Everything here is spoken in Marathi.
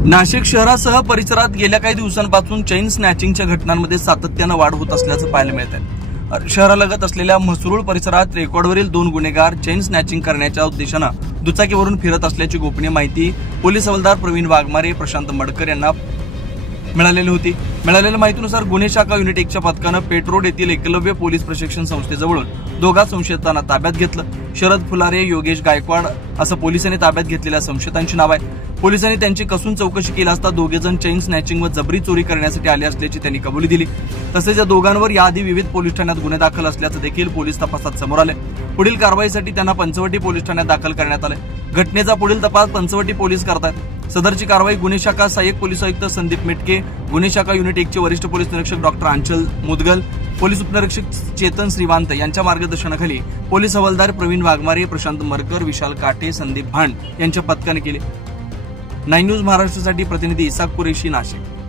नाशिक शहरासह परिसरात गेल्या काही दिवसांपासून चेन स्नॅचिंगच्या घटनांमध्ये सातत्यानं वाढ होत असल्याचं पाहायला मिळत आहे। शहरालगत असलेल्या म्हसरूळ परिसरात रेकॉर्डवरील 2 गुन्हेगार चेन स्नॅचिंग करण्याच्या उद्देशानं दुचाकीवरून फिरत असल्याची गोपनीय माहिती पोलीस हवालदार प्रवीण वाघमारे, प्रशांत मडकर यांना मिळालेली होती। मिळालेल्या माहितीनुसार गुन्हे शाखा युनिट 1 च्या पथकानं पेठरोड येथील एकलव्य पोलीस प्रशिक्षण संस्थेजवळून दोघा संशयितांना ताब्यात घेतलं। शरद फुलारे, योगेश गायकवाड असं पोलिसांनी ताब्यात घेतलेल्या संशयितांची नाव आहे। पोलिसांनी त्यांची कसून चौकशी केली असता दोघेजण चेन स्नॅचिंग व जबरी चोरी करण्यासाठी आले असल्याची त्यांनी कबुली दिली। तसेच या दोघांवर याआधी विविध पोलीस ठाण्यात गुन्हे दाखल असल्याचं देखील पोलीस तपासात समोर आले। पुढील कारवाईसाठी त्यांना पंचवटी पोलीस ठाण्यात दाखल करण्यात आले। घटनेचा पुढील तपास पंचवटी पोलीस करतात। सदरची कारवाई गुन्हे शाखा सहाय्यक पोलीस आयुक्त संदीप मेटके, गुन्हे शाखा युनिट 1 चे वरिष्ठ पोलीस निरीक्षक डॉक्टर आंचल मुदगल, पोलीस उपनिरीक्षक चेतन श्रीवांत यांच्या मार्गदर्शनाखाली पोलीस हवालदार प्रवीण वाघमारे, प्रशांत मरकर, विशाल काटे, संदीप भांड यांच्या पथकाने केले। 9 न्यूज महाराष्ट्रासाठी प्रतिनिधी इसाक कुरेशी, नाशिक।